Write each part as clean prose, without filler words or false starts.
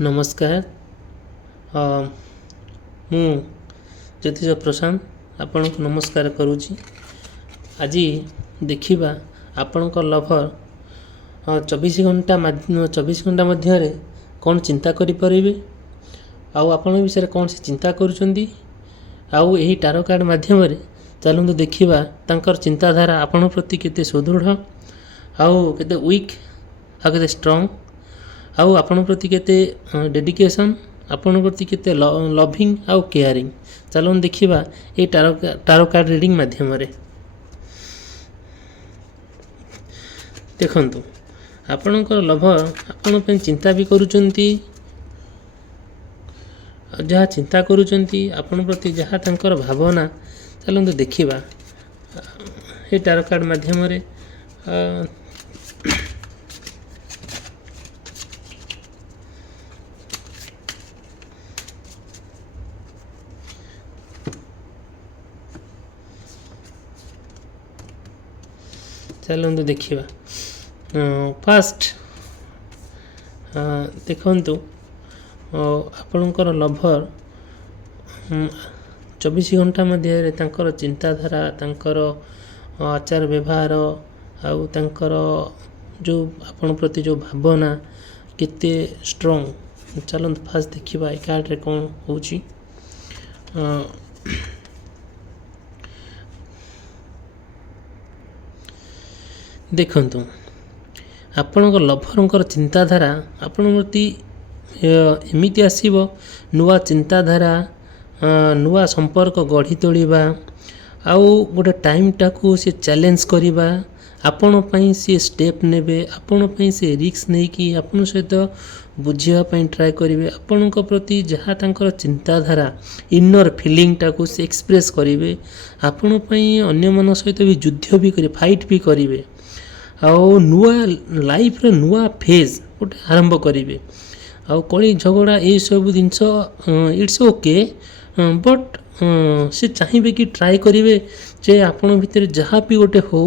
नमस्कार। मु ज्योतिष प्रशांत आपण को नमस्कार करुच्ची। आज देखिबा आपणक लभर 24 घंटा मध्य कौन चिंता करें आउ आपण विषय कौन से चिंता करुँच आउ यही टारो कार्ड माध्यम चलतु देखिबा तांकर चिंताधारा आपण प्रति केते सुदृढ़ आउ केते वीक आउ केते स्ट्रांग आउ आपण प्रति केते डेडिकेशन आपण प्रति केते लविंग आउ केयरिंग चलन देखिबा ए टारो कार्ड रीडिंग माध्यम रे। देखंतु आपणकर लभर आपण पे चिंता भी करूचंती जहाँ चिंता करूचंती आपण प्रति जहाँ तांकर भावना चलतु देखिबा ए टारो कार्ड माध्यम रे। चलतु देखिबा फास्ट देखंतु आपणकर लभर 24 घंटा मध्य तांकर चिंताधारा तांकर आचार व्यवहार आउ तांकर जो आपण प्रति जो भावना केते स्ट्रांग चलतु फास्ट देखिबा ए कार्ड रे कोन होची। देखंतु आपणकर लभरंकर चिंताधारा आपण प्रति एमिति आसीबो नुआ चिंताधारा नुआ संपर्क गढ़ी तोड़िबा आउ गोटे टाइम टाकू से चैलेंज करिबा आपण पई से स्टेप नेबे आपण पई से रिस्क नै कि आपण सहित बुझिया पई ट्राई करिवे आपण को प्रति जहाँ तांकर चिंताधारा इनर फीलिंग टाकू से एक्सप्रेस करिवे आपण पई अन्य मन सहित भी युद्ध भी करिवे फाइट भी करिवे आउ नुआ लाइफ रे नुआ फेज गोटे आरंभ करिवे आउ कली झगड़ा ये सब जिनस इट्स ओके बट से चाहिए कि ट्राई करिवे जे आपण भितर जहाँ भी गोटे हो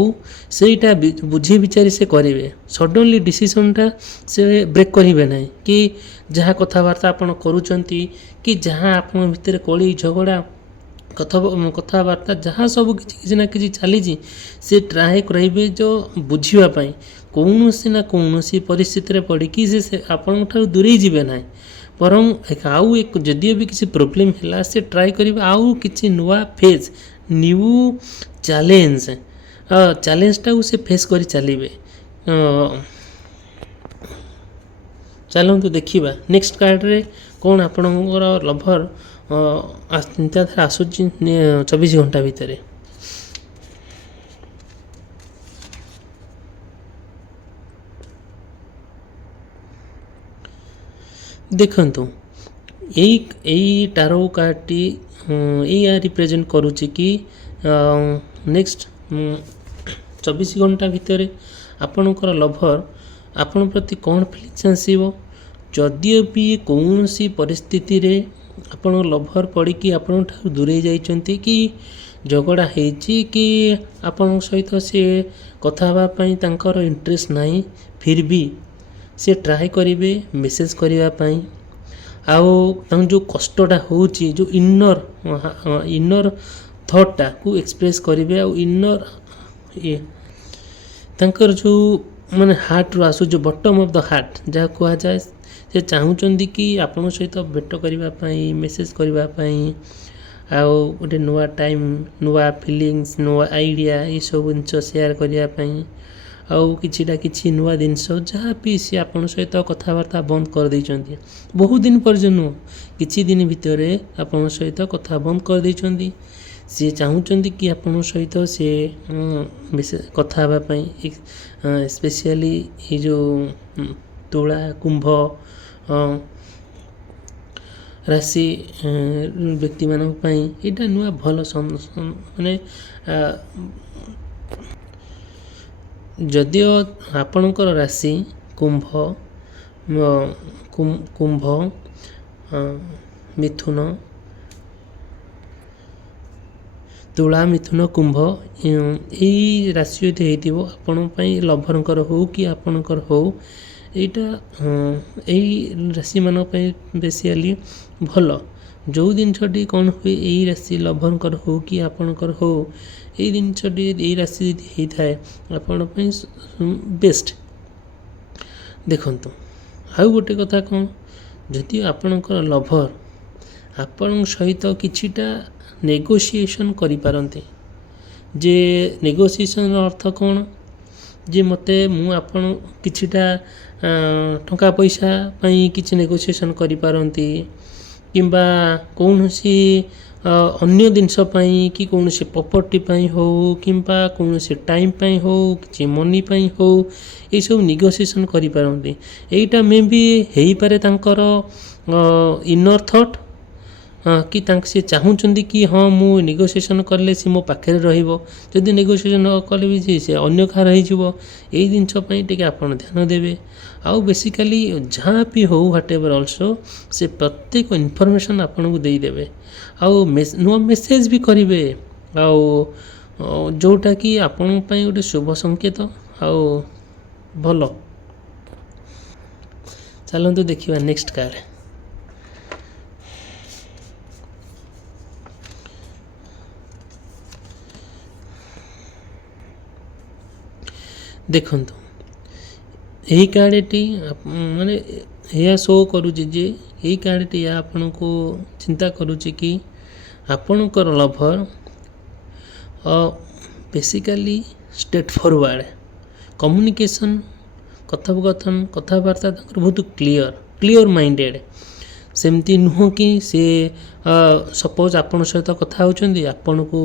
सेटा बुझी विचारी से करिवे सडनली डिसीजनटा से ब्रेक करिवे ना कि जहाँ कथबार्ता आपण करूचंती कि जहाँ आपण भितर कली झगड़ा कथबार्ता जहाँ सब किसी ना किसी चली से ट्राए करेंगे जो बुझापी कौन ना कौन परिस्थिति पड़ी से आपण दूरे जीवे ना बरं आउ एक जदि भी किसी प्रोब्लेम है से ट्राए करेंगे आउ किसी नुआ फेज न्यू चैलेंज टाक से फेस कर चलिए। चलतु देखिबा नेक्स्ट कार्ड रे कौन आपणकर लभर चिंताधारा आसूची 24 घंटा भितर। देखंतु यही टारो कार्डटी या रिप्रेजेंट करुच्ची कि नेक्स्ट 24 घंटा भितर आपणकर लभर आपण प्रति कौन फिलिंग्स आसीबो जदियो भी कौन सी परिस्थिति रे आपण लभर पड़ी कि आपण दूरे जाइचंती कि झगड़ा हेची कि आपण सहित से कथा हवा पई तांकर इंटरेस्ट नाही फिर भी से ट्राई करिवे मेसेज करिवा पई आउ तां जो कष्टटा होची जो इनर थॉटटा को एक्सप्रेस करिवे आउ इनर तांकर जो माने हार्ट रो आसु जो बॉटम ऑफ द हार्ट जहाँ कहा जाए से चाहूँगी कि आपण सहित भेट करने मेसेज करने आउ गोटे नुआ टाइम नुआ फीलिंग्स नुआ आइडिया ये सब जिन सेयार करने आउ कि नुआ जिनस जहाँ भी सी आपण सहित कथबार्ता बंद कर देइचंती बहुत दिन पर्यंत किछि दिन भितर आपण सहित कथा बंद कर देइचंती सी चाहूँगी कि आपण सहित से कथा हाँपाई स्पेशली ये जो तुला कुंभ राशि व्यक्ति मान यहाँ नुआ भल माने जदियो आपणकर राशि कुंभ कुंभ मिथुन तुला मिथुन कुंभ यही राशि यदि होती आपण लभरकर हो कि आपणकर हो এইଟା ଏଇ ରାଶିମାନଙ୍କ ପାଇଁ ବେସିକାଲି ଭଲ। ଯେଉଁ ଜିନିଷଟି କ'ଣ ହୁଏ ଏଇ ରାଶି ଲଭରଙ୍କର ହଉ କି ଆପଣଙ୍କର ହଉ, ଏଇ ଜିନିଷଟି ଏଇ ରାଶି ଯଦି ହେଇଥାଏ ଆପଣଙ୍କ ପାଇଁ ବେଷ୍ଟ। ଦେଖନ୍ତୁ ଆଉ ଗୋଟେ କଥା କ'ଣ, ଯଦି ଆପଣଙ୍କର ଲଭର ଆପଣଙ୍କ ସହିତ କିଛିଟା ନେଗୋସିଏସନ୍ କରିପାରନ୍ତି, ଯେ ନେଗୋସିଏସନ୍ର ଅର୍ଥ କ'ଣ, ଯେ ମୁଁ ଆପଣ କିଛିଟା ଟଙ୍କା ପଇସା ପାଇଁ କିଛି ନେଗୋସିଏସନ୍ କରିପାରନ୍ତି, କିମ୍ବା କୌଣସି ଅନ୍ୟ ଜିନିଷ ପାଇଁ କି କୌଣସି ପ୍ରପର୍ଟି ପାଇଁ ହଉ କିମ୍ବା କୌଣସି ଟାଇମ୍ ପାଇଁ ହଉ କିଛି ମନି ପାଇଁ ହଉ, ଏଇସବୁ ନେଗୋସିଏସନ୍ କରିପାରନ୍ତି। ଏଇଟା ମେ ବି ହେଇପାରେ ତାଙ୍କର ଇନର୍ ଥଟ୍, କି ସେ ଚାହୁଁଛନ୍ତି କି ହଁ ମୁଁ ନେଗୋସିଏସନ୍ କଲେ ସେ ମୋ ପାଖରେ ରହିବ, ଯଦି ନେଗୋସିଏସନ୍ ନ କଲେ ବି ସେ ଅନ୍ୟ କାହାର ହେଇଯିବ। ଏଇ ଜିନିଷ ପାଇଁ ଟିକେ ଆପଣ ଧ୍ୟାନ ଦେବେ। ଆଉ ବେସିକାଲି ଯାହା ବି ହଉ ହ୍ୱାଟ୍ ଏଭର୍ ଅଲସୋ, ସେ ପ୍ରତ୍ୟେକ ଇନଫର୍ମେସନ୍ ଆପଣଙ୍କୁ ଦେଇଦେବେ, ଆଉ ନୂଆ ମେସେଜ୍ ବି କରିବେ, ଆଉ ଯେଉଁଟାକି ଆପଣଙ୍କ ପାଇଁ ଗୋଟେ ଶୁଭ ସଂକେତ ଆଉ ଭଲ। ଚାଲନ୍ତୁ ଦେଖିବା ନେକ୍ସଟ କାର୍ଡ଼। ଦେଖନ୍ତୁ ଏହି କାର୍ଡ଼ଟି ମାନେ ଏହା ଶୋ କରୁଛି ଯେ ଏହି କାର୍ଡ଼ଟି ଆପଣଙ୍କୁ ଚିନ୍ତା କରୁଛି କି ଆପଣଙ୍କର lover basically straight forward communication, କଥାବାର୍ତ୍ତା ତାଙ୍କର ବହୁତ କ୍ଲିଅର୍ ମାଇଣ୍ଡେଡ଼। ସେମିତି ନୁହଁ କି ସେ ସପୋଜ୍ ଆପଣଙ୍କ ସହିତ କଥା ହେଉଛନ୍ତି, ଆପଣଙ୍କୁ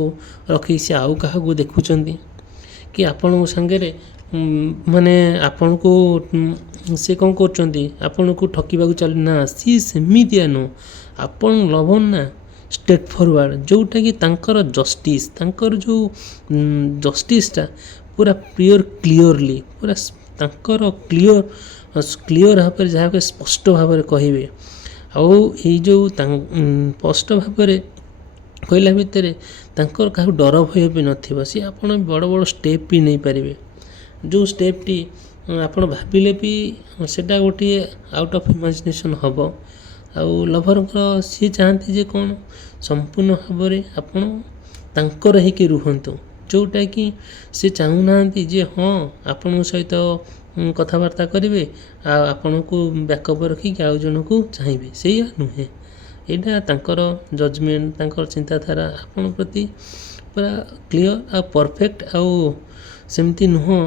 ରଖି ସେ ଆଉ କାହାକୁ ଦେଖୁଛନ୍ତି, କି ଆପଣଙ୍କ ସାଙ୍ଗରେ ମାନେ ଆପଣଙ୍କୁ ସେ କ'ଣ କରୁଛନ୍ତି, ଆପଣଙ୍କୁ ଠକିବାକୁ ନା, ସିଏ ସେମିତିଆ ନୁହଁ। ଆପଣ ଲଭନ୍ ନା ଷ୍ଟ୍ରେଟ୍ ଫରୱାର୍ଡ଼, ଯେଉଁଟାକି ତାଙ୍କର ଜଷ୍ଟିସ୍, ତାଙ୍କର ଯେଉଁ ଜଷ୍ଟିସ୍ଟା ପୁରା କ୍ଲିଅରଲି ପୁରା ତାଙ୍କର କ୍ଲିଅର ଭାବରେ ଯାହାକୁ ସ୍ପଷ୍ଟ ଭାବରେ କହିବେ। ଆଉ ଏଇ ଯେଉଁ ସ୍ପଷ୍ଟ ଭାବରେ କହିଲା ଭିତରେ ତାଙ୍କର କାହାକୁ ଡର ଭୟ ବି ନଥିବ। ସିଏ ଆପଣ ବଡ଼ ବଡ଼ ଷ୍ଟେପ୍ ବି ନେଇପାରିବେ, ଯେଉଁ ଷ୍ଟେପ୍ଟି ଆପଣ ଭାବିଲେ ବି ସେଇଟା ଗୋଟିଏ ଆଉଟ୍ ଅଫ୍ ଇମାଜିନେସନ୍ ହେବ। ଆଉ ଲଭରଙ୍କର ସିଏ ଚାହାନ୍ତି ଯେ କ'ଣ, ସମ୍ପୂର୍ଣ୍ଣ ଭାବରେ ଆପଣ ତାଙ୍କର ହେଇକି ରୁହନ୍ତୁ, ଯେଉଁଟାକି ସେ ଚାହୁଁନାହାନ୍ତି ଯେ ହଁ ଆପଣଙ୍କ ସହିତ କଥାବାର୍ତ୍ତା କରିବେ ଆଉ ଆପଣଙ୍କୁ ବ୍ୟାକଅପ୍ ରଖିକି ଆଉ ଜଣକୁ ଚାହିଁବେ, ସେଇଆ ନୁହେଁ। ଏଇଟା ତାଙ୍କର ଜଜମେଣ୍ଟ, ତାଙ୍କର ଚିନ୍ତାଧାରା ଆପଣଙ୍କ ପ୍ରତି ପୁରା କ୍ଲିଅର୍ ଆଉ ପରଫେକ୍ଟ। ଆଉ ସେମିତି ନୁହଁ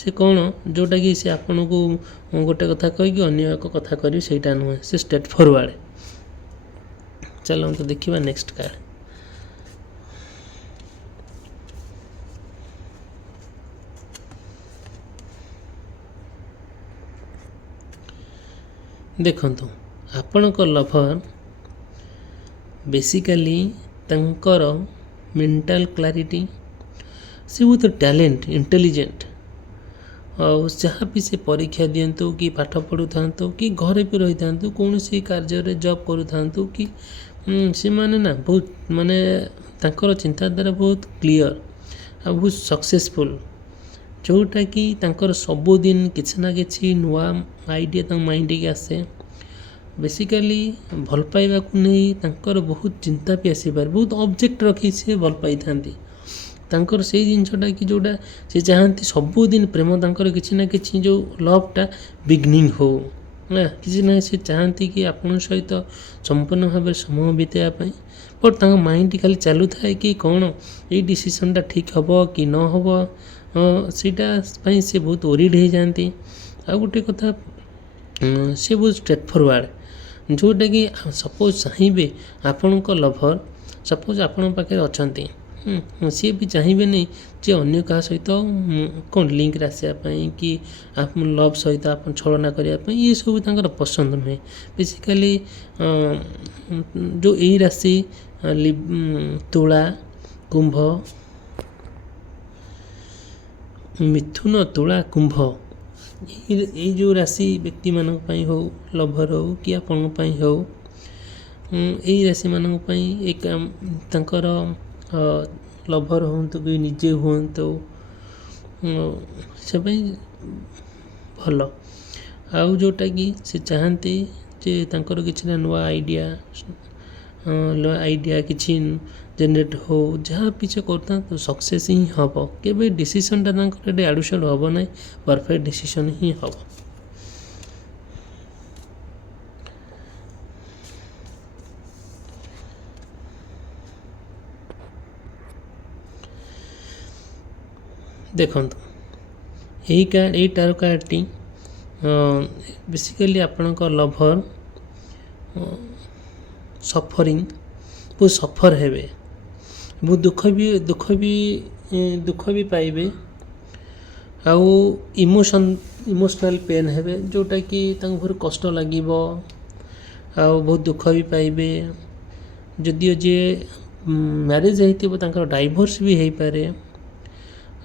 ସେ କ'ଣ, ଯେଉଁଟାକି ସେ ଆପଣଙ୍କୁ ଗୋଟେ କଥା କହିକି ଅନ୍ୟ ଏକ କଥା କରିବେ, ସେଇଟା ନୁହେଁ। ସେ ଷ୍ଟ୍ରେଟ୍ ଫରୱାର୍ଡ଼। ଚାଲନ୍ତୁ ଦେଖିବା ନେକ୍ସଟ କାର୍ଡ଼। ଦେଖନ୍ତୁ ଆପଣଙ୍କ ଲଭର ବେସିକାଲି ତାଙ୍କର ମେଣ୍ଟାଲ କ୍ଲାରିଟି, ସେ ବହୁତ ଟ୍ୟାଲେଣ୍ଟ, ଇଣ୍ଟେଲିଜେଣ୍ଟ। ଆଉ ଯାହା ବି ସେ ପରୀକ୍ଷା ଦିଅନ୍ତୁ କି ପାଠ ପଢ଼ୁଥାନ୍ତୁ କି ଘରେ ବି ରହିଥାନ୍ତୁ, କୌଣସି କାର୍ଯ୍ୟରେ ଜବ୍ କରୁଥାନ୍ତୁ କି ସେମାନେ ନା ବହୁତ ତାଙ୍କର ଚିନ୍ତାଧାରା ବହୁତ କ୍ଲିଅର୍ ଆଉ ବହୁତ ସକ୍ସେସଫୁଲ୍, ଯେଉଁଟାକି ତାଙ୍କର ସବୁଦିନ କିଛି ନା କିଛି ନୂଆ ଆଇଡ଼ିଆ ତାଙ୍କ ମାଇଣ୍ଡିକି ଆସେ। ବେସିକାଲି ଭଲ ପାଇବାକୁ ନେଇ ତାଙ୍କର ବହୁତ ଚିନ୍ତା ବି ଆସିପାରେ, ବହୁତ ଅବଜେକ୍ଟ ରଖି ସେ ଭଲ ପାଇଥାନ୍ତି। ତାଙ୍କର ସେଇ ଜିନିଷଟା କି ଯେଉଁଟା ସେ ଚାହାନ୍ତି ସବୁଦିନ ପ୍ରେମ ତାଙ୍କର କିଛି ନା କିଛି ଯେଉଁ ଲଭ୍ଟା ବିଗିନିଂ ହଉ ନା କିଛି ନାହିଁ, ସେ ଚାହାନ୍ତି କି ଆପଣଙ୍କ ସହିତ ସମ୍ପୂର୍ଣ୍ଣ ଭାବରେ ସମୟ ବିତାଇବା ପାଇଁ। ବଟ୍ ତାଙ୍କ ମାଇଣ୍ଡ ଖାଲି ଚାଲୁଥାଏ କି କ'ଣ ଏଇ ଡିସିସନ୍ଟା ଠିକ୍ ହେବ କି ନ ହେବ, ସେଇଟା ପାଇଁ ସେ ବହୁତ ଓରିଡ୍ ହେଇଯାଆନ୍ତି। ଆଉ ଗୋଟେ କଥା, ସେ ବହୁତ ଷ୍ଟ୍ରେଟ୍ ଫରୱାର୍ଡ଼, ଯେଉଁଟାକି ସପୋଜ୍ ଚାହିଁବେ ଆପଣଙ୍କ ଲଭର ସପୋଜ୍ ଆପଣଙ୍କ ପାଖରେ ଅଛନ୍ତି, ସିଏ ବି ଚାହିଁବେନି ଯେ ଅନ୍ୟ କାହା ସହିତ କ'ଣ ଲିଙ୍କରେ ଆସିବା ପାଇଁ କି ଲଭ୍ ସହିତ ଆପଣ ଛଳନା କରିବା ପାଇଁ, ଏସବୁ ତାଙ୍କର ପସନ୍ଦ ନୁହେଁ। ବେସିକାଲି ଯେଉଁ ଏଇ ରାଶି ତୁଳା, କୁମ୍ଭ, ମିଥୁନ, ତୁଳା, କୁମ୍ଭ, ଏଇ ଯେଉଁ ରାଶି ବ୍ୟକ୍ତିମାନଙ୍କ ପାଇଁ ହଉ, ଲଭର ହଉ କି ଆପଣଙ୍କ ପାଇଁ ହଉ, ଏଇ ରାଶିମାନଙ୍କ ପାଇଁ ତାଙ୍କର ଲଭର ହୁଅନ୍ତୁ କି ନିଜେ ହୁଅନ୍ତୁ, ସେ ପାଇଁ ଭଲ। आउ जोटा कि से चाहती जे तांकर किसी नुआ आइडिया किसी जेनेरेट हो जहाँ पीछे करता तो सक्सेस ही हम के डिसीजनटा तांकर आड़ू साड़ू हम ना परफेक्ट डिसीजन ही हम। देखो यही टारो कार्डटी बेसिकली आपणक लभर सफरिंग बहुत सफर हेबे बहुत दुख भी पाइबे आउ इमोशनल पेन हेबे जोटा कि बहुत कष्ट लगे आउ बहुत दुख भी पाइबे जदिओ जे मैरिज होता डाइवोर्स भी हो पारे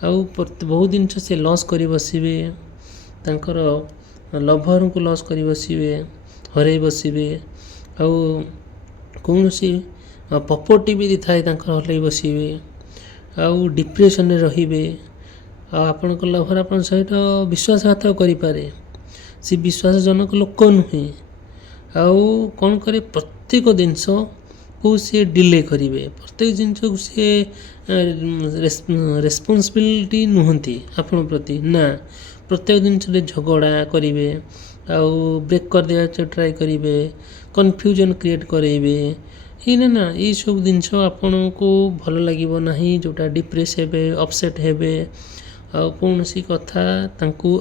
आउ बहुत दिन से लॉस करी बसिबे तांकर लभर को लॉस करी बसिबे हरई बसिबे आउ कौन सी प्रॉपर्टी भी थाए तांकर हरई बसिबे आउ डिप्रेशन रे रहिबे आपण को लभर आपण सहित विश्वासघात करि पारे से विश्वासजनक लोक नुहे आउ कौन करे प्रत्येक जिनस को सी डिले करेंगे प्रत्येक जिनस को सी रेस्पॉन्सिबिलिटी नुहति आपण प्रति ना प्रत्येक जिनस झगड़ा करेंगे आउ ब्रेक कर दिया ट्राए करेंगे कन्फ्यूजन क्रिएट करेंगे ही ना ये सब जिनस आपण को भल लगे ना जोटा डिप्रेस हेबे अपसेट हेबे आउ कौन सी कथा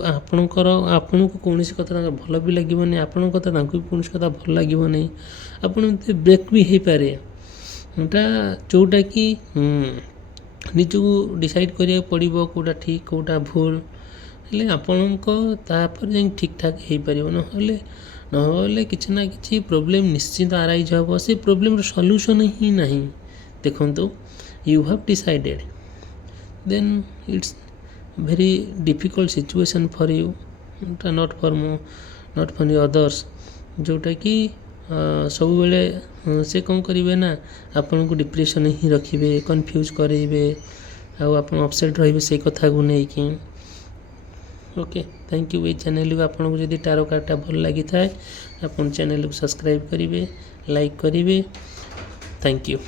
आपणकर आपण को कौन सी कथा भल भी लगे आपण कथा भी कौन सी कथा भल लगे नहीं आपण ब्रेक भी हो पारे एटा जोटा कि निज को डिसाइड करिया पड़िबो कोटा ठीक कोटा भूल हेले आपणको तापर जे ठीक ठाक हो पारिबो नहले किछि ना किछि प्रॉब्लम निश्चित आराइज हबो से प्रॉब्लम रो सॉल्यूशन ही नहीं देखंतु you have decided then it's very difficult situation for you not for others जोटा कि सब बेले से कौन करेंगे ना आपन को डिप्रेशन ही रखिए कन्फ्यूज करेंगे आउ आप अपसेट रही से कथा को लेकिन ओके थैंक यू। ये चैनल को आपको जब टारो कार्डटा भल लगी था आप चैनल को सब्सक्राइब करेंगे लाइक करेंगे थैंक यू।